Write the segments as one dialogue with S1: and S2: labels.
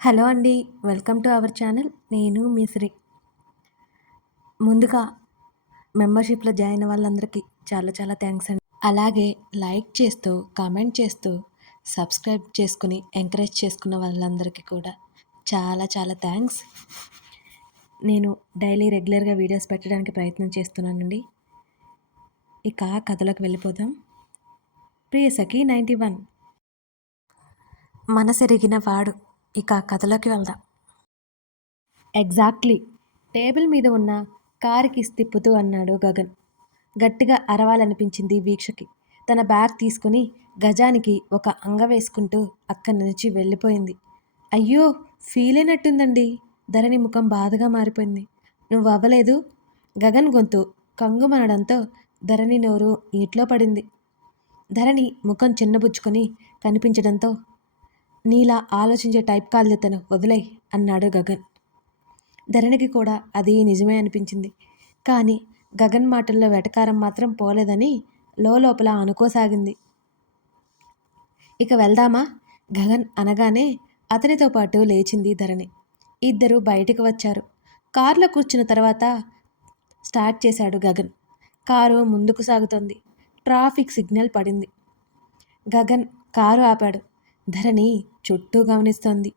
S1: Hello అండి welcome to our channel. నేను మిశ్రీ ముందుగా మెంబర్షిప్లో జాయిన్ వాళ్ళందరికీ చాలా చాలా థ్యాంక్స్ అండి. అలాగే లైక్ చేస్తూ కామెంట్ చేస్తూ సబ్స్క్రైబ్ చేసుకుని ఎంకరేజ్ చేసుకున్న వాళ్ళందరికీ కూడా చాలా చాలా థ్యాంక్స్. నేను డైలీ రెగ్యులర్గా వీడియోస్ పెట్టడానికి ప్రయత్నం చేస్తున్నానండి. ఇక కథలోకి వెళ్ళిపోదాం. Priyasakhi ninety one. మనసెరిగిన వాడు ఇక కథలోకి వెళ్దాం. ఎగ్జాక్ట్లీ. టేబుల్ మీద ఉన్న కారుకి తిప్పుతూ అన్నాడు గగన్. గట్టిగా అరవాలనిపించింది వీక్షకి. తన బ్యాగ్ తీసుకుని గజానికి ఒక అంగ వేసుకుంటూ అక్కడి నుంచి వెళ్ళిపోయింది. అయ్యో ఫీల్ అయినట్టుందండి. ధరణి ముఖం బాధగా మారిపోయింది. నువ్వు అవ్వలేదు గగన్ గొంతు కంగుమనడంతో ధరణి నోరు నీటిలో పడింది. ధరణి ముఖం చిన్నబుచ్చుకొని కనిపించడంతో నీలా ఆలోచించే టైప్ కాదు తను. వదిలే అన్నాడు గగన్. ధరణికి కూడా అది నిజమే అనిపించింది. కానీ గగన్ మాటల్లో వెటకారం మాత్రం పోలేదని లోపల అనుకోసాగింది. ఇక వెళ్దామా? గగన్ అనగానే అతనితో పాటు లేచింది ధరణి. ఇద్దరు బయటికి వచ్చారు. కారులో కూర్చున్న తర్వాత స్టార్ట్ చేశాడు గగన్. కారు ముందుకు సాగుతోంది. ట్రాఫిక్ సిగ్నల్ పడింది. గగన్ కారు ఆపాడు. ధరణి చుట్టూ గమనిస్తోంది.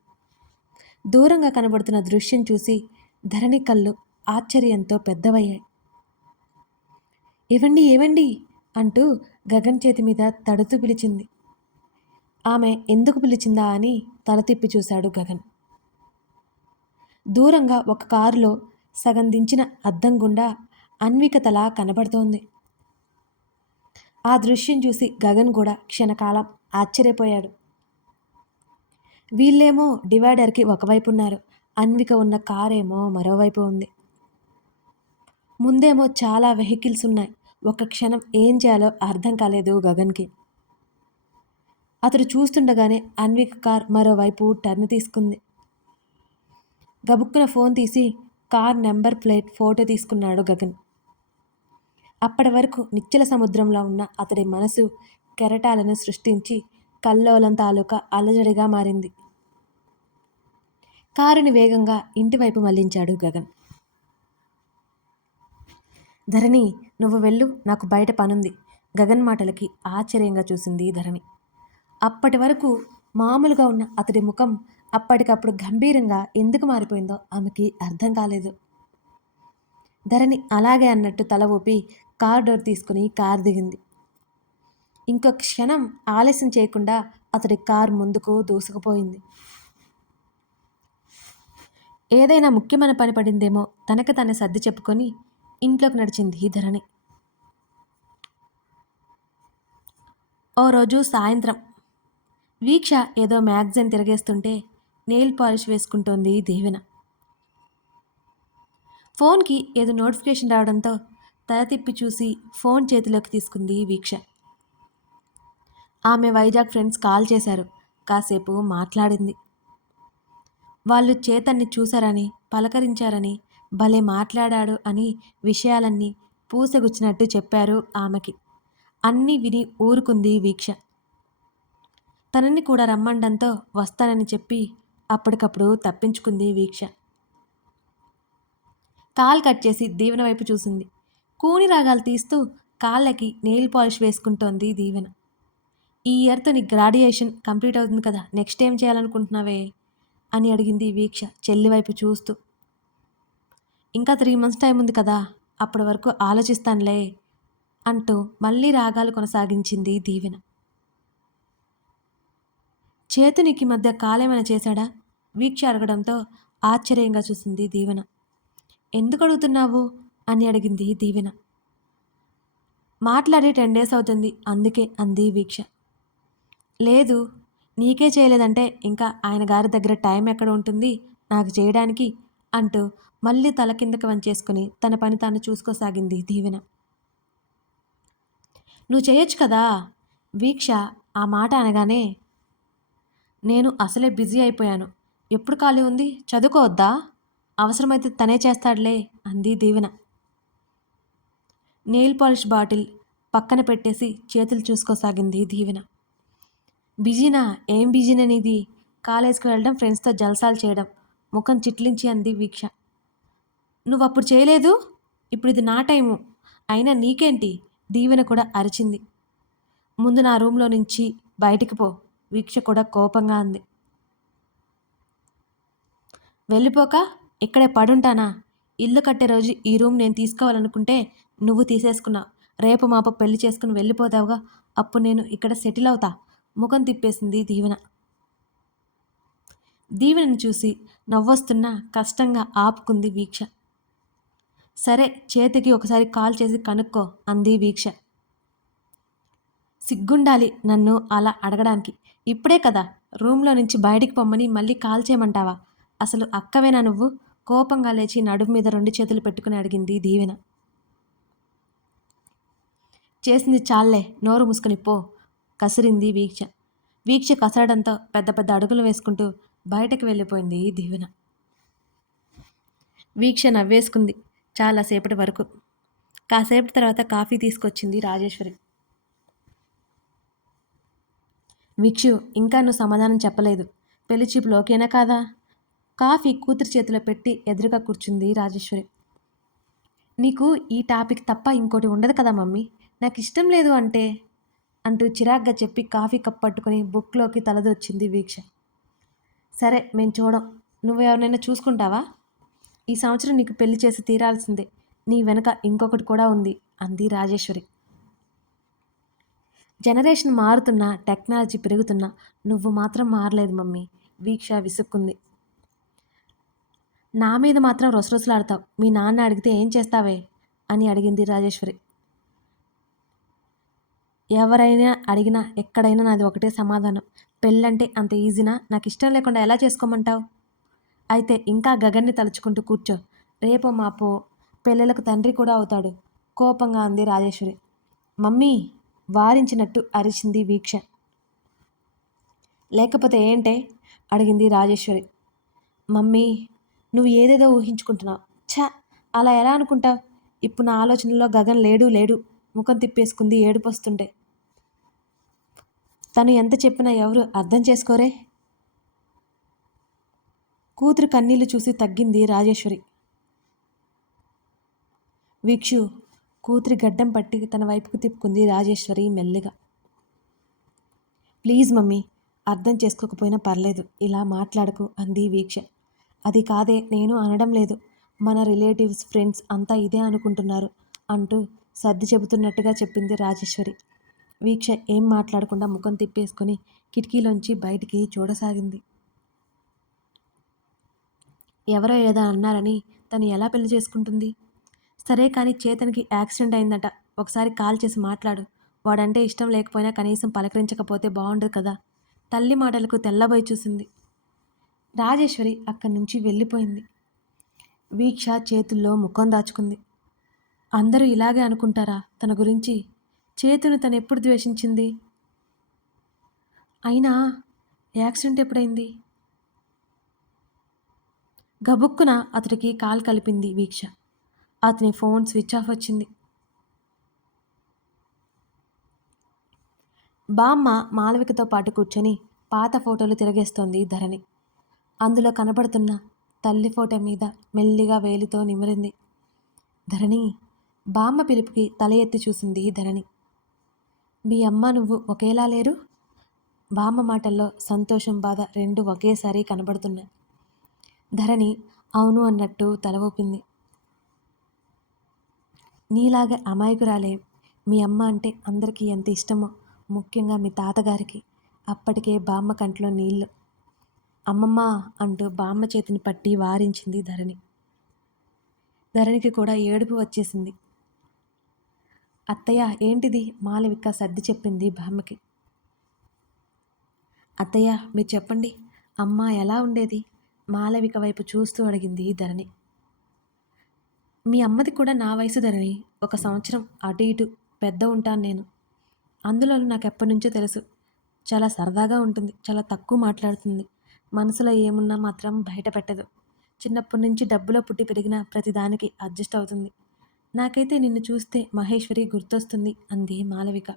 S1: దూరంగా కనబడుతున్న దృశ్యం చూసి ధరణి కళ్ళు ఆశ్చర్యంతో పెద్దవయ్యాయి. ఏవండి ఏవండి? అంటూ గగన్ చేతి మీద తడుతూ పిలిచింది. ఆమె ఎందుకు పిలిచిందా? అని తల తిప్పి చూశాడు గగన్. దూరంగా ఒక కారులో సగం దించిన అద్దం గుండా అన్విక తల కనబడుతోంది. ఆ దృశ్యం చూసి గగన్ కూడా క్షణకాలం ఆశ్చర్యపోయాడు. వీళ్ళేమో డివైడర్కి ఒకవైపు ఉన్నారు అన్విక ఉన్న కారేమో మరోవైపు ఉంది. ముందేమో చాలా వెహికల్స్ ఉన్నాయి. ఒక క్షణం ఏం చేయాలో అర్థం కాలేదు గగన్కి. అతడు చూస్తుండగానే అన్విక కార్ మరోవైపు టర్న్ తీసుకుంది. గబుక్కున ఫోన్ తీసి కార్ నెంబర్ ప్లేట్ ఫోటో తీసుకున్నాడు గగన్. అప్పటి వరకు నిచ్చల సముద్రంలో ఉన్న అతడి మనసు కెరటాలను సృష్టించి కల్లోలం తాలూకా అలజడిగా మారింది. కారుని వేగంగా ఇంటివైపు మళ్ళించాడు గగన్. ధరణి నువ్వు వెళ్ళు నాకు బయట పనుంది. గగన్ మాటలకి ఆశ్చర్యంగా చూసింది ధరణి. అప్పటి వరకు మామూలుగా ఉన్న అతడి ముఖం అప్పటికప్పుడు గంభీరంగా ఎందుకు మారిపోయిందో ఆమెకి అర్థం కాలేదు. ధరణి అలాగే అన్నట్టు తల ఊపి కార్ డోర్ తీసుకుని కార్ దిగింది. ఇంకొక క్షణం ఆలస్యం చేయకుండా అతడి కార్ ముందుకు దూసుకుపోయింది. ఏదైనా ముఖ్యమైన పని పడిందేమో తనకు తనే సర్ది చెప్పుకొని ఇంట్లోకి నడిచింది ధరణి. ఓ రోజు సాయంత్రం. వీక్ష ఏదో మ్యాగజైన్ తిరగేస్తుంటే నెయిల్ పాలిష్ వేసుకుంటోంది దేవిన. ఫోన్కి ఏదో నోటిఫికేషన్ రావడంతో తల తిప్పి చూసి ఫోన్ చేతిలోకి తీసుకుంది వీక్ష. ఆమె వైజాగ్ ఫ్రెండ్స్ కాల్ చేశారు. కాసేపు మాట్లాడింది. వాళ్ళు చేతన్ని చూశారని పలకరించారని భలే మాట్లాడాడు అని విషయాలన్నీ పూసగుచ్చినట్టు చెప్పారు ఆమెకి. అన్నీ విని ఊరుకుంది వీక్ష. తనని కూడా రమ్మండంతో వస్తానని చెప్పి అప్పటికప్పుడు తప్పించుకుంది వీక్ష. కాల్ కట్ చేసి దీవెన వైపు చూసింది. కూని రాగాలు తీస్తూ కాళ్ళకి నెయిల్ పాలిష్ వేసుకుంటోంది దీవెన. ఈ ఇయర్తో నీ గ్రాడ్యుయేషన్ కంప్లీట్ అవుతుంది కదా నెక్స్ట్ ఏం చేయాలనుకుంటున్నావే? అని అడిగింది వీక్ష చెల్లి వైపు చూస్తూ. ఇంకా త్రీ మంత్స్ టైం ఉంది కదా అప్పటి వరకు ఆలోచిస్తానులే అంటూ మళ్ళీ రాగాలు కొనసాగించింది దీవెన. చేతునికి మధ్య కాలేమైనా చేశాడా? వీక్ష అడగడంతో ఆశ్చర్యంగా చూసింది దీవెన. ఎందుకు అడుగుతున్నావు? అని అడిగింది దీవెన. మాట్లాడి టెన్ డేస్ అవుతుంది అందుకే అంది వీక్ష. లేదు నీకే చేయలేదంటే ఇంకా ఆయన గారి దగ్గర టైం ఎక్కడ ఉంటుంది? నాకు చేయడానికి అంటూ మళ్ళీ తల కిందకి వంచేసుకుని తన పని తాను చూసుకోసాగింది దీవెన. నువ్వు చేయొచ్చు కదా? వీక్ష ఆ మాట అనగానే నేను అసలే బిజీ అయిపోయాను. ఎప్పుడు ఖాళీ ఉంది? చదువుకోవద్దా? అవసరమైతే తనే చేస్తాడులే అంది దీవెన. నెయిల్ పాలిష్ బాటిల్ పక్కన పెట్టేసి చేతులు చూసుకోసాగింది దీవెన. బిజీనా? ఏం బిజీననిది కాలేజ్కి వెళ్ళడం ఫ్రెండ్స్తో జల్సాలు చేయడం. ముఖం చిట్లించి అంది వీక్ష. నువ్వు అప్పుడు చేయలేదు? ఇప్పుడు ఇది నా టైము. అయినా నీకేంటి? దీవెన కూడా అరిచింది. ముందు నా రూమ్లో నుంచి బయటికి పో. వీక్ష కూడా కోపంగా అంది. వెళ్ళిపోక? ఇక్కడే పడుంటానా? ఇల్లు కట్టే రోజు ఈ రూమ్ నేను తీసుకోవాలనుకుంటే నువ్వు తీసేసుకున్నావు. రేపు మాప పెళ్ళి చేసుకుని వెళ్ళిపోతావుగా. అప్పుడు నేను ఇక్కడ సెటిల్ అవుతా. ముఖం తిప్పేసింది దీవెన. దీవెనను చూసి నవ్వొస్తున్నా కష్టంగా ఆపుకుంది వీక్ష. సరే చేతికి ఒకసారి కాల్ చేసి కనుక్కో అంది వీక్ష. సిగ్గుండాలి నన్ను అలా అడగడానికి. ఇప్పుడే కదా రూమ్లో నుంచి బయటికి పొమ్మని మళ్ళీ కాల్ చేయమంటావా? అసలు అక్కవేనా నువ్వు? కోపంగా లేచి నడుము మీద రెండు చేతులు పెట్టుకుని అడిగింది దీవెన. చేసింది చాలే నోరు మూసుకుని పో కసిరింది వీక్ష. వీక్ష కసరడంతో పెద్ద పెద్ద అడుగులు వేసుకుంటూ బయటకు వెళ్ళిపోయింది దీవెన వీక్ష నవ్వేసుకుంది చాలాసేపటి వరకు. కాసేపటి తర్వాత కాఫీ తీసుకొచ్చింది రాజేశ్వరి. వీక్షు ఇంకా నువ్వు సమాధానం చెప్పలేదు. పెళ్ళి చూపులు కాదా? కాఫీ కూతురు చేతిలో పెట్టి ఎదురుగా కూర్చుంది రాజేశ్వరి. నీకు ఈ టాపిక్ తప్ప ఇంకోటి ఉండదు కదా మమ్మీ. నాకు ఇష్టం లేదు అంటే అంటూ చిరాగ్గా చెప్పి కాఫీ కప్ పట్టుకుని బుక్లోకి తలదొచ్చింది వీక్ష. సరే మేము చూడం. నువ్వు ఎవరినైనా చూసుకుంటావా? ఈ సంవత్సరం నీకు పెళ్ళి చేసి తీరాల్సిందే. నీ వెనక ఇంకొకటి కూడా ఉంది అంది రాజేశ్వరి. జనరేషన్ మారుతున్నా టెక్నాలజీ పెరుగుతున్నా నువ్వు మాత్రం మారలేదు మమ్మీ వీక్ష విసుక్కుంది. నా మీద మాత్రం రొసరొసలాడతావు. మీ నాన్న అడిగితే ఏం చేస్తావే? అని అడిగింది రాజేశ్వరి. ఎవరైనా అడిగినా ఎక్కడైనా నాది ఒకటే సమాధానం. పెళ్ళంటే అంత ఈజీనా? నాకు ఇష్టం లేకుండా ఎలా చేసుకోమంటావు? అయితే ఇంకా గగన్ని తలుచుకుంటూ కూర్చో. రేపో మాపో పెళ్ళలకు తండ్రి కూడా అవుతాడు. కోపంగా అంది రాజేశ్వరి. మమ్మీ వారించినట్టు అరిచింది వీక్ష. లేకపోతే ఏంటే? అడిగింది రాజేశ్వరి. మమ్మీ నువ్వు ఏదేదో ఊహించుకుంటున్నావు. ఛా! అలా ఎలా అనుకుంటావు? ఇప్పుడు నా ఆలోచనలో గగన్ లేడు లేడు. ముఖం తిప్పేసుకుంది ఏడుపు వస్తుంటే తను ఎంత చెప్పినా ఎవరు అర్థం చేసుకోరే? కూతురు కన్నీళ్ళు చూసి తగ్గింది రాజేశ్వరి. వీక్షు కూతురి గడ్డం పట్టి తన వైపుకు తిప్పుకుంది రాజేశ్వరి మెల్లిగా. ప్లీజ్ మమ్మీ అర్థం చేసుకోకపోయినా పర్లేదు ఇలా మాట్లాడకు అంది వీక్ష. అది కాదే నేను అనడం లేదు. మన రిలేటివ్స్ ఫ్రెండ్స్ అంతా ఇదే అనుకుంటున్నారు అంటూ సర్ది చెబుతున్నట్టుగా చెప్పింది రాజేశ్వరి. వీక్ష ఏం మాట్లాడకుండా ముఖం తిప్పేసుకొని కిటికీలోంచి బయటికి చూడసాగింది. ఎవరో ఏదో అన్నారని తను ఎలా పెళ్ళి చేసుకుంటుంది? సరే కానీ చేతనికి యాక్సిడెంట్ అయిందట. ఒకసారి కాల్ చేసి మాట్లాడు. వాడంటే ఇష్టం లేకపోయినా కనీసం పలకరించకపోతే బాగుండదు కదా. తల్లి మాటలకు తెల్లబోయి చూసింది. రాజేశ్వరి అక్కడి నుంచి వెళ్ళిపోయింది. వీక్ష చేతుల్లో ముఖం దాచుకుంది. అందరూ ఇలాగే అనుకుంటారా? తన గురించి చేతును తను ఎప్పుడు ద్వేషించింది? అయినా యాక్సిడెంట్ ఎప్పుడైంది? గబుక్కున అతడికి కాల్ కలిపింది వీక్ష. అతని ఫోన్ స్విచ్ ఆఫ్ వచ్చింది. బామ్మ మాలవికతో పాటు కూర్చొని పాత ఫోటోలు తిరగేస్తోంది ధరణి. అందులో కనబడుతున్న తల్లి ఫోటో మీద మెల్లిగా వేలితో నిమిరింది. ధరణి బామ్మ పిలుపుకి తల ఎత్తి చూసింది ధరణి. మీ అమ్మ నువ్వు ఒకేలా లేరు? బామ్మ మాటల్లో సంతోషం బాధ రెండు ఒకేసారి కనబడుతున్నాయి. ధరణి అవును అన్నట్టు తల ఊపింది. నీలాగే అమాయకురాలే మీ అమ్మ అంటే అందరికీ ఎంత ఇష్టమో ముఖ్యంగా మీ తాతగారికి. అప్పటికే బామ్మ కంట్లో నీళ్ళు అమ్మమ్మ అంటూ బామ్మ చేతిని పట్టి వారించింది ధరణి. ధరణికి కూడా ఏడుపు వచ్చేసింది. అత్తయ్య ఏంటిది? మాలవిక సర్ది చెప్పింది భామకి. అత్తయ్య మీరు చెప్పండి. అమ్మ ఎలా ఉండేది? మాలవిక వైపు చూస్తూ అడిగింది ధరణి. మీ అమ్మది కూడా నా వయసు ధరణి. ఒక సంవత్సరం అటు ఇటు పెద్ద ఉంటాను నేను. అందులో నాకు ఎప్పటి నుంచో తెలుసు. చాలా సరదాగా ఉంటుంది. చాలా తక్కువ మాట్లాడుతుంది. మనసులో ఏమున్నా మాత్రం బయట పెట్టదు. చిన్నప్పటి నుంచి డబ్బులో పుట్టి పెరిగిన ప్రతిదానికి అడ్జస్ట్ అవుతుంది. నాకైతే నిన్ను చూస్తే మహేశ్వరి గుర్తొస్తుంది అంది మాలవిక.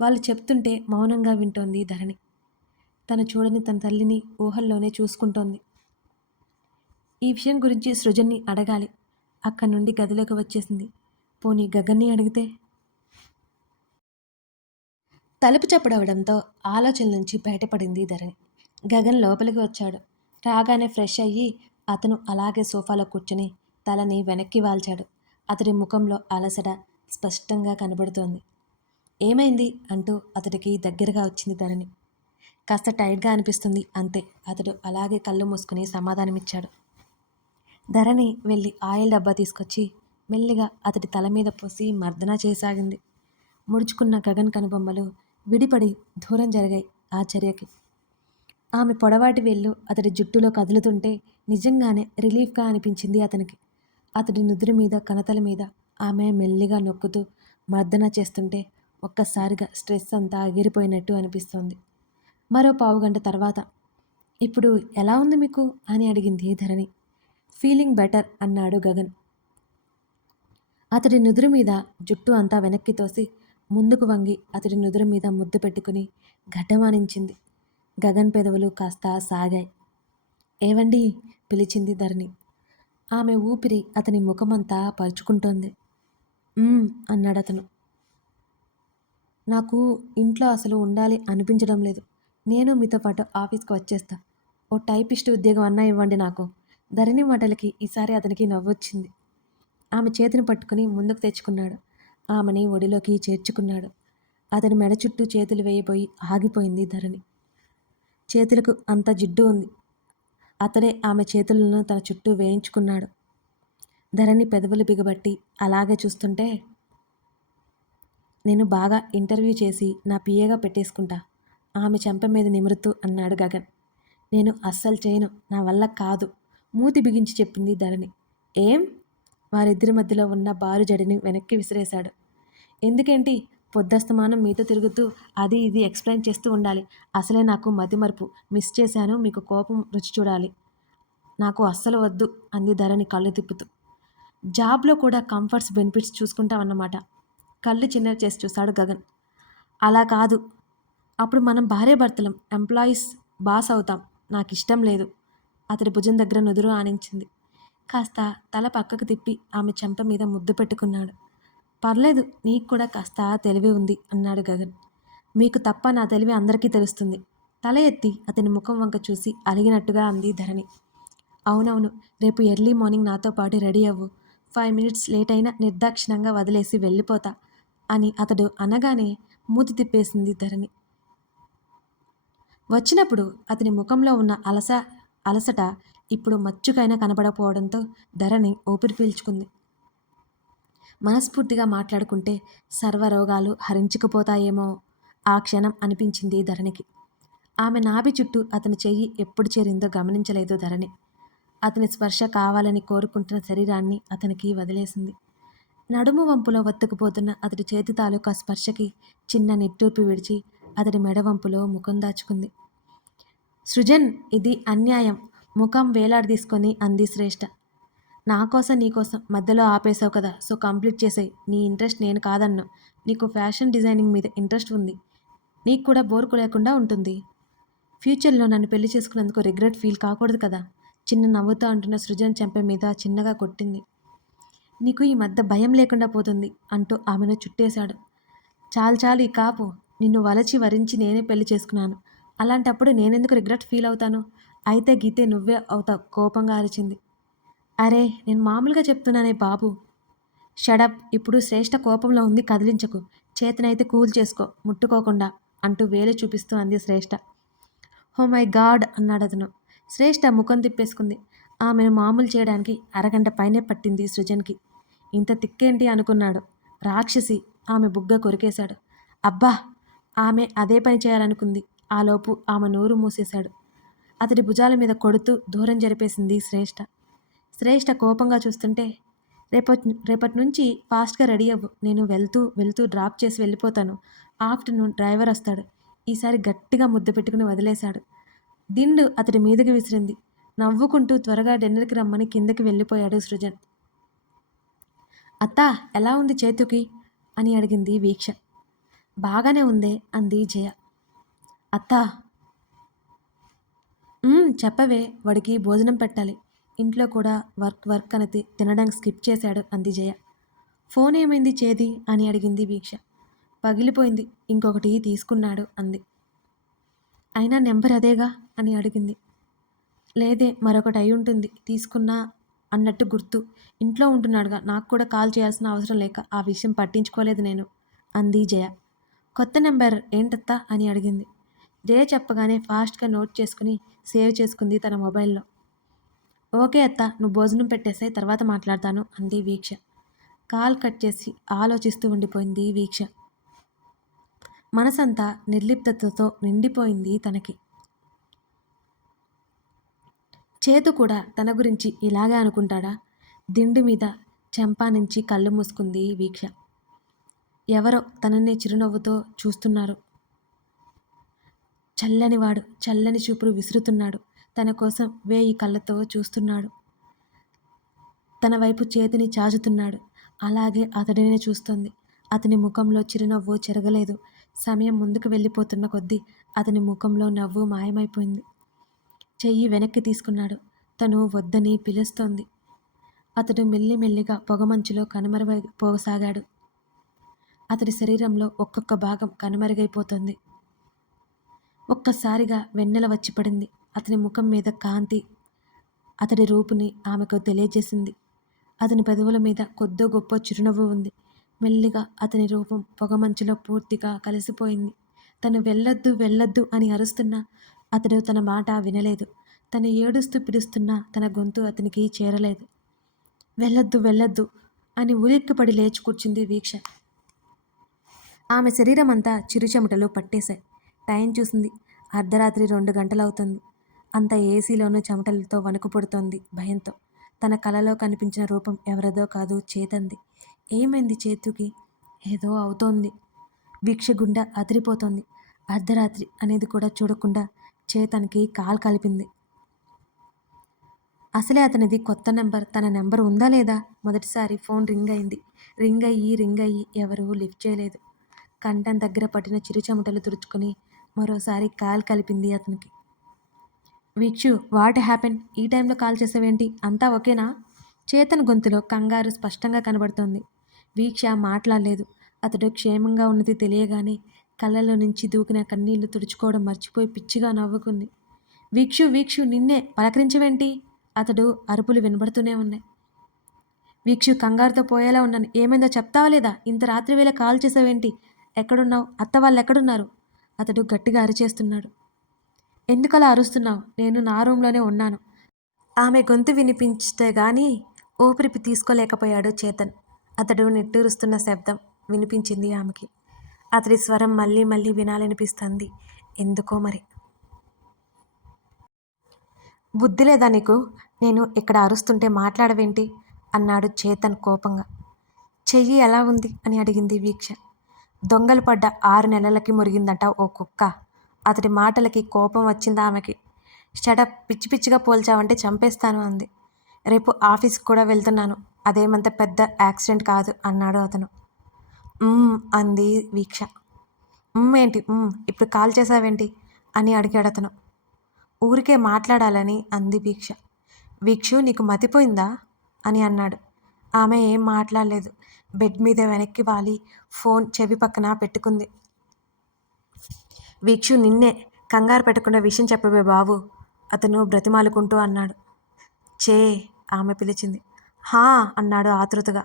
S1: వాళ్ళు చెప్తుంటే మౌనంగా వింటోంది ధరణి. తను చూడని తన తల్లిని ఊహల్లోనే చూసుకుంటోంది. ఈ విషయం గురించి సృజన్ని అడగాలి. అక్కడి నుండి గదిలోకి వచ్చేసింది. పోనీ గగన్ని అడిగితే? తలుపు చప్పుడవడంతో ఆలోచన నుంచి బయటపడింది ధరణి. గగన్ లోపలికి వచ్చాడు. రాగానే ఫ్రెష్ అయ్యి అతను అలాగే సోఫాలో కూర్చుని తలని వెనక్కి వాల్చాడు. అతడి ముఖంలో అలసట స్పష్టంగా కనబడుతోంది. ఏమైంది? అంటూ అతడికి దగ్గరగా వచ్చింది ధరణి కాస్త టైట్గా అనిపిస్తుంది అంతే. అతడు అలాగే కళ్ళు మూసుకుని సమాధానమిచ్చాడు. ధరణి వెళ్ళి ఆయిల్ డబ్బా తీసుకొచ్చి మెల్లిగా అతడి తల మీద పోసి మర్దన చేసాగింది. ముడుచుకున్న గగన్ కనుబొమ్మలు విడిపడి దూరం జరిగాయి ఆ చర్యకి. ఆమె పొడవాటి వెళ్ళు అతడి జుట్టులో కదులుతుంటే నిజంగానే రిలీఫ్గా అనిపించింది అతనికి. అతడి నుదురు మీద కణతల మీద ఆమె మెల్లిగా నొక్కుతూ మర్దన చేస్తుంటే ఒక్కసారిగా స్ట్రెస్ అంతా ఎగిరిపోయినట్టు అనిపిస్తోంది. మరో పావుగంట తర్వాత ఇప్పుడు ఎలా ఉంది మీకు? అని అడిగింది ధరణి. ఫీలింగ్ బెటర్ అన్నాడు గగన్. అతడి నుదురు మీద జుట్టు అంతా వెనక్కి తోసి ముందుకు వంగి అతడి నుదురు మీద ముద్దు పెట్టుకుని ఘటమానించింది. గగన్ పెదవులు కాస్త సాగాయి. ఏవండి? పిలిచింది ధరణి. ఆమె ఊపిరి అతని ముఖమంతా పరుచుకుంటోంది. అన్నాడు అతను నాకు ఇంట్లో అసలు ఉండాలి అనిపించడం లేదు. నేను మీతో పాటు ఆఫీస్కి వచ్చేస్తా. ఓ టైపిస్ట్ ఉద్యోగం అన్నా ఇవ్వండి నాకు. ధరణి మాటలకి ఈసారి అతనికి నవ్వొచ్చింది. ఆమె చేతిని పట్టుకుని ముందుకు తెచ్చుకున్నాడు. ఆమెని ఒడిలోకి చేర్చుకున్నాడు. అతని మెడ చుట్టూ చేతులు వేయబోయి ఆగిపోయింది ధరణి. చేతులకు అంత జిడ్డు ఉంది. అతడే ఆమె చేతులను తన చుట్టూ వేయించుకున్నాడు. ధరణి పెదవులు బిగబట్టి అలాగే చూస్తుంటే నేను బాగా ఇంటర్వ్యూ చేసి నా పిఏగా పెట్టేసుకుంటా. ఆమె చెంప మీద నిమురుతూ అన్నాడు గగన్. నేను అస్సలు చేయను. నా వల్ల కాదు. మూతి బిగించి చెప్పింది ధరణి. ఏం? వారిద్దరి మధ్యలో ఉన్న బారు జడిని వెనక్కి విసిరేశాడు. ఎందుకేంటి? పొద్దస్తమానం మీతో తిరుగుతూ అది ఇది ఎక్స్ప్లెయిన్ చేస్తూ ఉండాలి. అసలే నాకు మతిమరుపు. మిస్ చేశాను. మీకు కోపం రుచి చూడాలి. నాకు అస్సలు వద్దు అంది ధరణి కళ్ళు తిప్పుతూ. జాబ్లో కూడా కంఫర్ట్స్ బెనిఫిట్స్ చూసుకుంటామన్నమాట కళ్ళు చిన్నవి చేసి చూశాడు గగన్. అలా కాదు. అప్పుడు మనం భార్య భర్తలం ఎంప్లాయీస్ బాస్ అవుతాం. నాకు ఇష్టం లేదు. అతడి భుజం దగ్గర నుదురు ఆనించింది. కాస్త తల పక్కకు తిప్పి ఆమె చెంప మీద ముద్దు పెట్టుకున్నాడు. పర్లేదు నీకు కూడా కాస్త తెలివి ఉంది అన్నాడు గగన్. మీకు తప్ప నా తెలివి అందరికీ తెలుస్తుంది. తల ఎత్తి అతని ముఖం వంక చూసి అలిగినట్టుగా అంది ధరణి. అవునవును రేపు ఎర్లీ మార్నింగ్ నాతో పాటు రెడీ అవ్వు. ఫైవ్ మినిట్స్ లేట్ అయినా నిర్దాక్షిణంగా వదిలేసి వెళ్ళిపోతా అని అతడు అనగానే మూతి తిప్పేసింది ధరణి. వచ్చినప్పుడు అతని ముఖంలో ఉన్న అలస అలసట ఇప్పుడు మచ్చుకైనా కనబడకపోవడంతో ధరణి ఊపిరి పీల్చుకుంది. మనస్ఫూర్తిగా మాట్లాడుకుంటే సర్వరోగాలు హరించుకుపోతాయేమో ఆ క్షణం అనిపించింది ధరణికి. ఆమె నాభి చుట్టూ అతని చెయ్యి ఎప్పుడు చేరిందో గమనించలేదు ధరణి. అతని స్పర్శ కావాలని కోరుకుంటున్న శరీరాన్ని అతనికి వదిలేసింది. నడుము వంపులో వత్తుకుపోతున్న అతడి చేతి తాలూకా స్పర్శకి చిన్న నిట్టూర్పు విడిచి అతడి మెడవంపులో ముఖం దాచుకుంది. సృజన్ ఇది అన్యాయం. ముఖం వేలాడదీసుకొని అంది శ్రేష్ఠ నా కోసం నీ కోసం మధ్యలో ఆపేశావు కదా సో కంప్లీట్ చేసాయి. నీ ఇంట్రెస్ట్ నేను కాదన్ను. నీకు ఫ్యాషన్ డిజైనింగ్ మీద ఇంట్రెస్ట్ ఉంది. నీకు కూడా బోర్కు లేకుండా ఉంటుంది. ఫ్యూచర్లో నన్ను పెళ్ళి చేసుకున్నందుకు రిగ్రెట్ ఫీల్ కాకూడదు కదా. చిన్న నవ్వుతూ అంటున్న సృజన్ చెంప మీద చిన్నగా కొట్టింది. నీకు ఈ మధ్య భయం లేకుండా పోతుంది అంటూ ఆమెను చుట్టేశాడు. చాలు చాలు ఈ కాపు. నిన్ను వలచి వరించి నేనే పెళ్ళి చేసుకున్నాను. అలాంటప్పుడు నేనెందుకు రిగ్రెట్ ఫీల్ అవుతాను? అయితే గీతే నువ్వే అవుతావు కోపంగా అరిచింది. అరే నేను మామూలుగా చెప్తున్నానే బాబు. షడప్ ఇప్పుడు శ్రేష్ఠ కోపంలో ఉంది కదిలించకు. చేతనైతే కూల్ చేసుకో ముట్టుకోకుండా అంటూ వేలు చూపిస్తూ అంది శ్రేష్ఠ హో మై గాడ్ అన్నాడు అతను. శ్రేష్ఠ ముఖం తిప్పేసుకుంది. ఆమెను మామూలు చేయడానికి అరగంట పైనే పట్టింది సృజన్కి. ఇంత తిక్కేంటి అనుకున్నాడు. రాక్షసి ఆమె బుగ్గ కొరికేశాడు. అబ్బా ఆమె అదే పని చేయాలనుకుంది. ఆలోపు ఆమె నోరు మూసేశాడు. అతడి భుజాల మీద కొడుతూ దూరం జరిపేసింది శ్రేష్ఠ శ్రేష్ఠ కోపంగా చూస్తుంటే రేపటి రేపటి నుంచి ఫాస్ట్గా రెడీ అవ్వు. నేను వెళ్తూ వెళ్తూ డ్రాప్ చేసి వెళ్ళిపోతాను. ఆఫ్టర్నూన్ డ్రైవర్ వస్తాడు. ఈసారి గట్టిగా ముద్దు పెట్టుకుని వదిలేశాడు. దిండు అతడి మీదకి విసిరింది. నవ్వుకుంటూ త్వరగా డిన్నర్కి రమ్మని కిందకి వెళ్ళిపోయాడు సృజన్. అత్తా ఎలా ఉంది చేతుకి అని అడిగింది వీక్ష. బాగానే ఉందే అంది జయ. అత్తా. చెప్పవే. వాడికి భోజనం పెట్టాలి. ఇంట్లో కూడా వర్క్ వర్క్ అని తినడం తినడానికి స్కిప్ చేశాడు అంది జయ ఫోన్ ఏమైంది చేది? అని అడిగింది వీక్ష. పగిలిపోయింది. ఇంకొకటి తీసుకున్నాడు అంది. అయినా నెంబర్ అదేగా? అని అడిగింది. లేదే మరొకటి అయి ఉంటుంది. తీసుకున్నా అన్నట్టు గుర్తు. ఇంట్లో ఉంటున్నాడుగా. నాకు కూడా కాల్ చేయాల్సిన అవసరం లేక ఆ విషయం పట్టించుకోలేదు నేను అంది జయ. కొత్త నెంబర్ ఏంటత్తా? అని అడిగింది. జయ చెప్పగానే ఫాస్ట్గా నోట్ చేసుకుని సేవ్ చేసుకుంది తన మొబైల్లో. ఓకే అత్త నువ్వు భోజనం పెట్టేసే తర్వాత మాట్లాడతాను అంది వీక్ష. కాల్ కట్ చేసి ఆలోచిస్తూ ఉండిపోయింది వీక్ష. మనసంతా నిర్లిప్తతతో నిండిపోయింది తనకి. చేతు కూడా తన గురించి ఇలాగే అనుకుంటాడా? దిండు మీద చెంపా నుంచి కళ్ళు మూసుకుంది వీక్ష. ఎవరో తనని చిరునవ్వుతో చూస్తున్నారు. చల్లనివాడు చల్లని చూపులు విసురుతున్నాడు. తన కోసం వేయి కళ్ళతో చూస్తున్నాడు. తన వైపు చేతిని చాచుతున్నాడు. అలాగే అతడినే చూస్తుంది. అతని ముఖంలో చిరునవ్వు చెరగలేదు. సమయం ముందుకు వెళ్ళిపోతున్న కొద్దీ అతని ముఖంలో నవ్వు మాయమైపోయింది. చెయ్యి వెనక్కి తీసుకున్నాడు. తను వద్దని పిలుస్తోంది. అతడు మెల్లిమెల్లిగా పొగమంచులో కనుమరుగైపోసాగాడు అతడి శరీరంలో ఒక్కొక్క భాగం కనుమరుగైపోతుంది. ఒక్కసారిగా వెన్నెల వచ్చి పడింది. అతని ముఖం మీద కాంతి అతడి రూపుని ఆమెకు తెలియజేసింది. అతని పెదవుల మీద కొద్దో గొప్ప చిరునవ్వు ఉంది. మెల్లిగా అతని రూపం పొగమంచులో పూర్తిగా కలిసిపోయింది. తను వెళ్ళొద్దు వెళ్ళొద్దు అని అరుస్తున్నా అతడు తన మాట వినలేదు. తను ఏడుస్తూ పిలుస్తున్నా తన గొంతు అతనికి చేరలేదు. వెళ్ళొద్దు వెళ్ళొద్దు అని ఉలిక్కిపడి లేచి కూర్చుంది వీక్ష. ఆమె శరీరం అంతా చిరుచెమటలు పట్టేశాయి. టైం చూసింది. అర్ధరాత్రి రెండు గంటలవుతుంది. అంత ఏసీలోనూ చెమటలతో వణుకు పుడుతోంది భయంతో. తన కలలో కనిపించిన రూపం ఎవరిదో కాదు చేతంది. ఏమైంది చేతుకి? ఏదో అవుతోంది. వీక్ష గుండె అదిరిపోతోంది. అర్ధరాత్రి అనేది కూడా చూడకుండా చేతనికి కాల్ కలిపింది. అసలే అతనిది కొత్త నెంబర్. తన నెంబర్ ఉందా లేదా? మొదటిసారి ఫోన్ రింగ్ అయింది. రింగ్ అయ్యి రింగ్ అయ్యి ఎవరూ లిఫ్ట్ చేయలేదు. కంఠం దగ్గర పట్టిన చిరుచెమటలు తుడుచుకొని మరోసారి కాల్ కలిపింది అతనికి. Veekshu what happen? ఈ టైంలో కాల్ చేసావేంటి? అంతా ఓకేనా? చేతన్ గొంతులో కంగారు స్పష్టంగా కనబడుతోంది. వీక్ష మాట్లాడలేదు. అతడు క్షేమంగా ఉన్నది తెలియగానే కళ్ళలో నుంచి దూకిన కన్నీళ్ళు తుడుచుకోవడం మర్చిపోయి పిచ్చిగా నవ్వుకుంది. వీక్షు వీక్షు నిన్నే పలకరించవేంటి? అతడు అరుపులు వినబడుతూనే ఉన్నాయి. వీక్షు కంగారుతో పోయేలా ఉన్నాను. ఏమైందో చెప్తావా లేదా? ఇంత రాత్రి వేళ కాల్ చేసావేంటి? ఎక్కడున్నావు? అత్త వాళ్ళు ఎక్కడున్నారు? అతడు గట్టిగా అరిచేస్తున్నాడు. ఎందుకలా అరుస్తున్నావు? నేను నా రూమ్లోనే ఉన్నాను. ఆమె గొంతు వినిపించితే గాని ఊపిరి తీసుకోలేకపోయాడు చేతన్. అతడు నిట్టూరుస్తున్న శబ్దం వినిపించింది ఆమెకి. అతడి స్వరం మళ్ళీ మళ్ళీ వినాలనిపిస్తుంది. ఎందుకో మరి? బుద్ధి లేదా నీకు? నేను ఇక్కడ అరుస్తుంటే మాట్లాడవేంటి? అన్నాడు చేతన్ కోపంగా. చెయ్యి ఎలా ఉంది? అని అడిగింది వీక్ష. దొంగలు పడ్డ ఆరు నెలలకి మురిగిందట ఓ కుక్క. అతడి మాటలకి కోపం వచ్చింది ఆమెకి. షటప్ పిచ్చి పిచ్చిగా పోల్చావంటే చంపేస్తాను అంది. రేపు ఆఫీస్కి కూడా వెళ్తున్నాను. అదేమంత పెద్ద యాక్సిడెంట్ కాదు అన్నాడు అతను. అంది వీక్ష. ఏంటి? ఇప్పుడు కాల్ చేసావేంటి అని అడిగాడు అతను. ఊరికే మాట్లాడాలని అంది వీక్ష. వీక్షు నీకు మతిపోయిందా? అని అన్నాడు. ఆమె ఏం మాట్లాడలేదు. బెడ్ మీద వెనక్కి వాలి ఫోన్ చెవి పక్కన పెట్టుకుంది. వీక్షు నిన్నే కంగారు పెట్టకుండా విషయం చెప్పవే బాబు అతను బ్రతిమాలుకుంటూ అన్నాడు. చే ఆమె పిలిచింది. హా! అన్నాడు ఆతృతగా.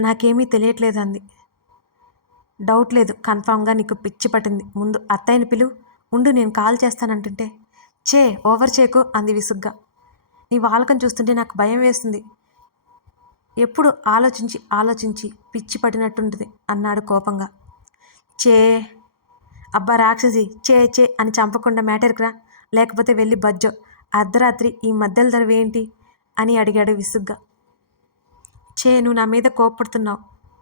S1: నాకేమీ తెలియట్లేదు అంది. డౌట్ లేదు. కన్ఫామ్గా నీకు పిచ్చి పట్టింది. ముందు అత్తయ్యని పిలు. ఉండు నేను కాల్ చేస్తానంటుంటే. చే ఓవర్ చేకు అంది విసుగ్గా. నీ వాలకం చూస్తుంటే నాకు భయం వేస్తుంది. ఎప్పుడు ఆలోచించి ఆలోచించి పిచ్చి పట్టినట్టుంటుంది అన్నాడు కోపంగా. చే అబ్బా రాక్షసి చే చే అని చంపకుండా మ్యాటర్కి రా. లేకపోతే వెళ్ళి బజ్జో. అర్ధరాత్రి ఈ మధ్యల ధరవేంటి అని అడిగాడు విసుగ్గా. చే నువ్వు నా మీద కోప్పడుతున్నావు.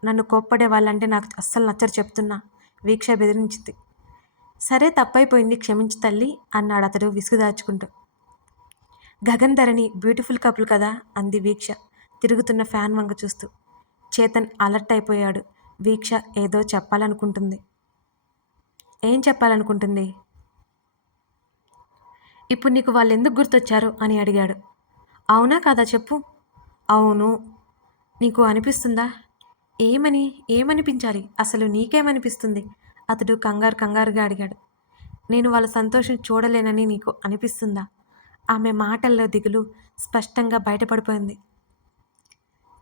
S1: నన్ను కోప్పడే వాళ్ళంటే నాకు అస్సలు నచ్చరు చెప్తున్నా. వీక్ష బెదిరించింది. సరే తప్పైపోయింది. క్షమించి తల్లి అన్నాడు అతడు విసుగు దాచుకుంటూ. గగన్ ధరణి బ్యూటిఫుల్ కపుల్ కదా? అంది వీక్ష తిరుగుతున్న ఫ్యాన్ వంక చూస్తూ. చేతన్ అలర్ట్ అయిపోయాడు. వీక్ష ఏదో చెప్పాలనుకుంటుంది. ఏం చెప్పాలనుకుంటుంది? ఇప్పుడు నీకు వాళ్ళు ఎందుకు గుర్తొచ్చారు? అని అడిగాడు. అవునా కాదా చెప్పు. అవును. నీకు అనిపిస్తుందా? ఏమని? ఏమనిపించాలి? అసలు నీకేమనిపిస్తుంది? అతడు కంగారు కంగారుగా అడిగాడు. నేను వాళ్ళ సంతోషం చూడలేనని నీకు అనిపిస్తుందా? ఆమె మాటల్లో దిగులు స్పష్టంగా బయటపడిపోయింది.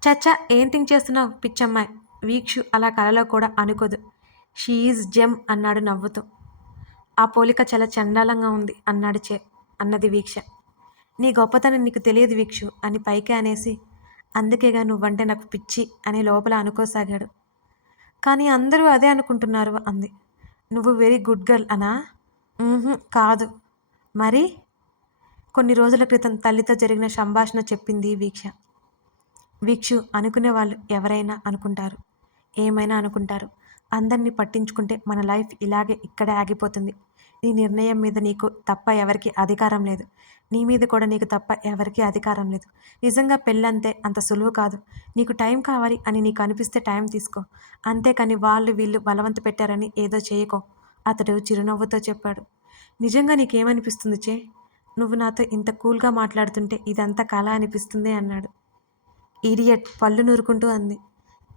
S1: చచ్చా ఏం థింక్ చేస్తున్నావు పిచ్చమ్మాయి? వీక్షు అలా కలలో కూడా అనుకోదు. షీఈజ్ జెమ్ అన్నాడు నవ్వుతూ. ఆ పోలిక చాలా చండాలంగా ఉంది అన్నాడు చే అన్నది వీక్ష. నీ గొప్పతనం నీకు తెలియదు వీక్షు అని పైకి అనేసి అందుకేగా నువ్వంటే నాకు పిచ్చి అని లోపల అనుకోసాగాడు. కానీ అందరూ అదే అనుకుంటున్నారు అంది. నువ్వు వెరీ గుడ్ గర్ల్ అనా? కాదు. మరి? కొన్ని రోజుల క్రితం తల్లితో జరిగిన సంభాషణ చెప్పింది వీక్ష. వీక్షు అనుకునే వాళ్ళు ఎవరైనా అనుకుంటారు. ఏమైనా అనుకుంటారు. అందరినీ పట్టించుకుంటే మన లైఫ్ ఇలాగే ఇక్కడే ఆగిపోతుంది. నీ నిర్ణయం మీద నీకు తప్ప ఎవరికి అధికారం లేదు. నీ మీద కూడా నీకు తప్ప ఎవరికీ అధికారం లేదు. నిజంగా పెళ్ళంతే అంత సులువు కాదు. నీకు టైం కావాలి అని నీకు అనిపిస్తే టైం తీసుకో. అంతేకాని వాళ్ళు వీళ్ళు బలవంత పెట్టారని ఏదో చేయకో. అతడు చిరునవ్వుతో చెప్పాడు. నిజంగా నీకేమనిపిస్తుంది చే? నువ్వు నాతో ఇంత కూల్గా మాట్లాడుతుంటే ఇదంతా కళ అనిపిస్తుంది అన్నాడు. ఈడియట్ పళ్ళు నూరుకుంటూ అంది.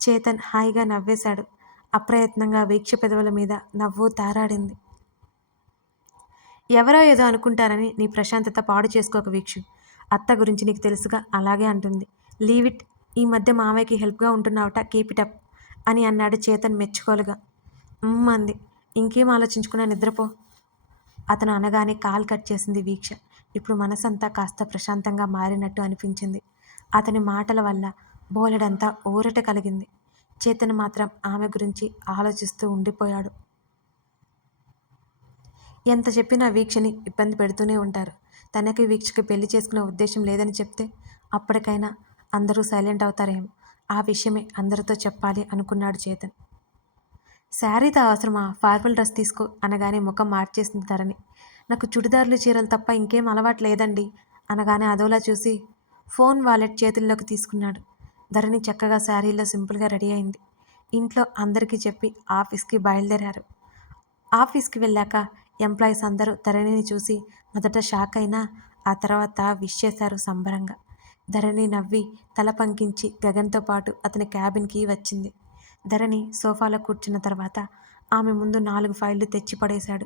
S1: చేతన్ హాయిగా నవ్వేశాడు. అప్రయత్నంగా వీక్ష పెదవుల మీద నవ్వు తారాడింది. ఎవరో ఏదో అనుకుంటారని నీ ప్రశాంతత పాడు చేసుకోక వీక్షు. అత్త గురించి నీకు తెలుసుగా అలాగే అంటుంది. Leave it. ఈ మధ్య మావయ్యకి హెల్ప్గా ఉంటున్నావట కీప్ ఇట్ అప్ అని అన్నాడు చేతన్ మెచ్చుకోలుగా. అంది. ఇంకేం ఆలోచించుకున్నా నిద్రపో. అతను అనగానే కాల్ కట్ చేసింది వీక్ష. ఇప్పుడు మనసంతా కాస్త ప్రశాంతంగా మారినట్టు అనిపించింది. అతని మాటల వల్ల బోలెడంతా ఊరట కలిగింది. చేతన్ మాత్రం ఆమె గురించి ఆలోచిస్తూ ఉండిపోయాడు. ఎంత చెప్పినా వీక్షని ఇబ్బంది పెడుతూనే ఉంటారు. తనకి వీక్షకి పెళ్ళి చేసుకునే ఉద్దేశం లేదని చెప్తే అప్పటికైనా అందరూ సైలెంట్ అవుతారేమో. ఆ విషయమే అందరితో చెప్పాలి అనుకున్నాడు చేతన్. శారీతో అవసరమా? ఫార్మల్ డ్రెస్ తీసుకో అనగానే ముఖం మార్చేసింది ధరణి నాకు చుడిదార్లు చీరలు తప్ప ఇంకేం అలవాటు లేదండి. అనగానే అదోలా చూసి ఫోన్ వాలెట్ చేతుల్లోకి తీసుకున్నాడు. ధరణి చక్కగా శారీలో సింపుల్గా రెడీ అయింది. ఇంట్లో అందరికీ చెప్పి ఆఫీస్కి బయలుదేరారు. ఆఫీస్కి వెళ్ళాక ఎంప్లాయీస్ అందరూ ధరణిని చూసి మొదట షాక్ అయినా ఆ తర్వాత విష్ చేశారు సంబరంగా. ధరణి నవ్వి తల పంకించి గగన్తో పాటు అతని క్యాబిన్కి వచ్చింది. ధరణి సోఫాలో కూర్చున్న తర్వాత ఆమె ముందు నాలుగు ఫైళ్ళు తెచ్చి పడేశాడు.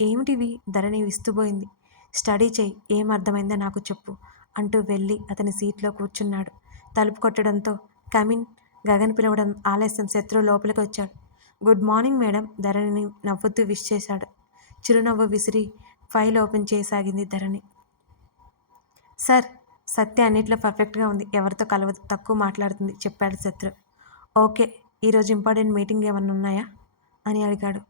S1: ఏమిటివి? ధరణి విస్తుపోయింది. స్టడీ చేయి ఏం అర్థమైందో నాకు చెప్పు అంటూ వెళ్ళి అతని సీట్లో కూర్చున్నాడు. తలుపు కొట్టడంతో కమిన్ గగన్ పిలవడం ఆలస్యం శత్రువు లోపలికి వచ్చాడు. గుడ్ మార్నింగ్ మేడం ధరణిని నవ్వుతూ విష్ చేశాడు. చిరునవ్వు విసిరి ఫైల్ ఓపెన్ చేయసాగింది ధరణి. సార్ సత్య అన్నిట్లో పర్ఫెక్ట్గా ఉంది. ఎవరితో కలవదు తక్కువ మాట్లాడుతుంది చెప్పాడు శత్రు. ఓకే ఈరోజు ఇంపార్టెంట్ మీటింగ్ ఏమన్నా ఉన్నాయా? అని అడిగాడు.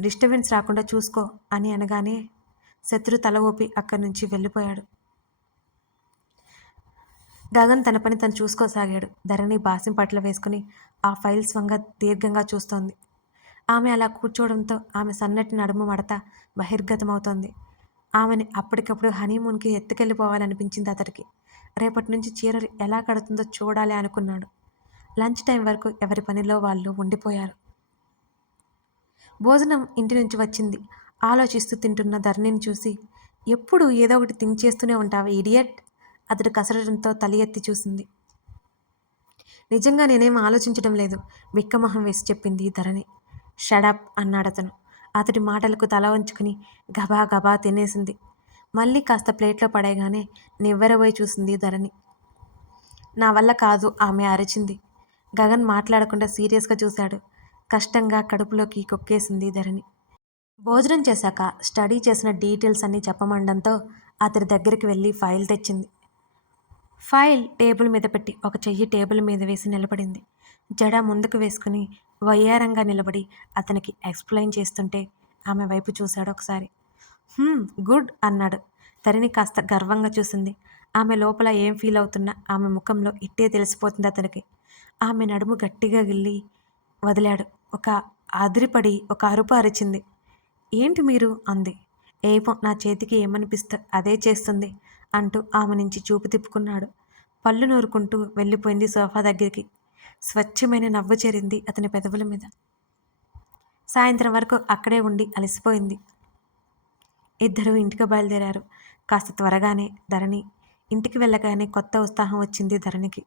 S1: డిస్టర్బెన్స్ రాకుండా చూసుకో అని అనగానే శత్రు తల ఊపి అక్కడి నుంచి వెళ్ళిపోయాడు. గగన్ తన పని తను చూసుకోసాగాడు. ధరణి బాసిం పట్ల వేసుకుని ఆ ఫైల్స్ వంగ దీర్ఘంగా చూస్తోంది. ఆమె అలా కూర్చోవడంతో ఆమె సన్నటి నడుము మడత బహిర్గతమవుతోంది. ఆమెని అప్పటికప్పుడు హనీమూన్కి ఎత్తుకెళ్ళిపోవాలనిపించింది అతడికి. రేపటి నుంచి చీరలు ఎలా కడుతుందో చూడాలి అనుకున్నాడు. లంచ్ టైం వరకు ఎవరి పనిలో వాళ్ళు ఉండిపోయారు. భోజనం ఇంటి నుంచి వచ్చింది. ఆలోచిస్తూ తింటున్న ధరణిని చూసి ఎప్పుడు ఏదో ఒకటి థింక్ చేస్తూనే ఉంటావు ఇడియట్? అతడు కసరడంతో తల ఎత్తి చూసింది. నిజంగా నేనేం ఆలోచించడం లేదు. బిక్కమొహం వేసి చెప్పింది ధరణి. షడప్ అన్నాడతను. అతడి మాటలకు తల వంచుకుని గబా గబా తినేసింది. మళ్ళీ కాస్త ప్లేట్లో పడేయగానే నివ్వెరబోయి చూసింది ధరణి. నా వల్ల కాదు ఆమె అరిచింది. గగన్ మాట్లాడకుండా సీరియస్గా చూశాడు. కష్టంగా కడుపులోకి కొక్కేసింది ధరణి. భోజనం చేశాక స్టడీ చేసిన డీటెయిల్స్ అన్నీ చెప్పమండంతో అతడి దగ్గరికి వెళ్ళి ఫైల్ తెచ్చింది. ఫైల్ టేబుల్ మీద పెట్టి ఒక చెయ్యి టేబుల్ మీద వేసి నిలబడింది. జడ ముందుకు వేసుకుని వయ్యారంగా నిలబడి అతనికి ఎక్స్ప్లెయిన్ చేస్తుంటే ఆమె వైపు చూశాడు ఒకసారి. గుడ్ అన్నాడు. తరిని కాస్త గర్వంగా చూసింది. ఆమె లోపల ఏం ఫీల్ అవుతున్నా ఆమె ముఖంలో ఇట్టే తెలిసిపోతుంది అతనికి. ఆమె నడుము గట్టిగా గిల్లి వదిలాడు. ఒక అదిరిపడి ఒక అరుపు అరిచింది. ఏంటి మీరు? అంది. ఏమో నా చేతికి ఏమనిపిస్తే అదే చేస్తుంది. అంటూ ఆమె నుంచి చూపు తిప్పుకున్నాడు. పళ్ళు నూరుకుంటూ వెళ్ళిపోయింది సోఫా దగ్గరికి. స్వచ్ఛమైన నవ్వు చేరింది అతని పెదవుల మీద. సాయంత్రం వరకు అక్కడే ఉండి అలసిపోయింది. ఇద్దరు ఇంటికి బయలుదేరారు. కాస్త త్వరగానే ధరణి. ఇంటికి వెళ్ళగానే కొత్త ఉత్సాహం వచ్చింది ధరణికి.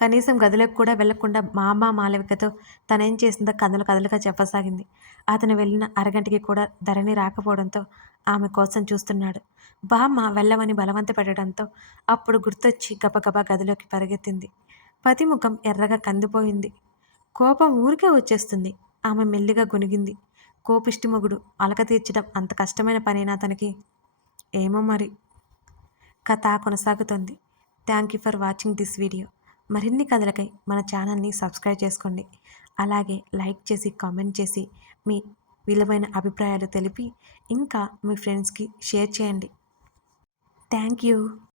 S1: కనీసం గదిలోకి కూడా వెళ్ళకుండా మా అమ్మ మాలవికతో తనేం చేసిందో కథలు కథలుగా చెప్పసాగింది. అతను వెళ్ళిన అరగంటకి కూడా ధరణి రాకపోవడంతో ఆమె కోసం చూస్తున్నాడు. బామ్మ వెళ్ళమని బలవంత పెట్టడంతో అప్పుడు గుర్తొచ్చి గబగబా గదిలోకి పరిగెత్తింది. పతి ముఖం ఎర్రగా కందిపోయింది. కోపం ఊరికే వచ్చేస్తుంది. ఆమె మెల్లిగా గొనిగింది. కోపిష్టి మొగుడు అలక తీర్చడం అంత కష్టమైన పనేనా తనకి? ఏమో మరి. కథ కొనసాగుతుంది. Thank you for watching this video. మరిన్ని కథలకై మన ఛానల్ని సబ్స్క్రైబ్ చేసుకోండి. అలాగే లైక్ చేసి కామెంట్ చేసి మీ విలువైన అభిప్రాయాలు తెలిపి ఇంకా మీ ఫ్రెండ్స్కి షేర్ చేయండి. Thank you.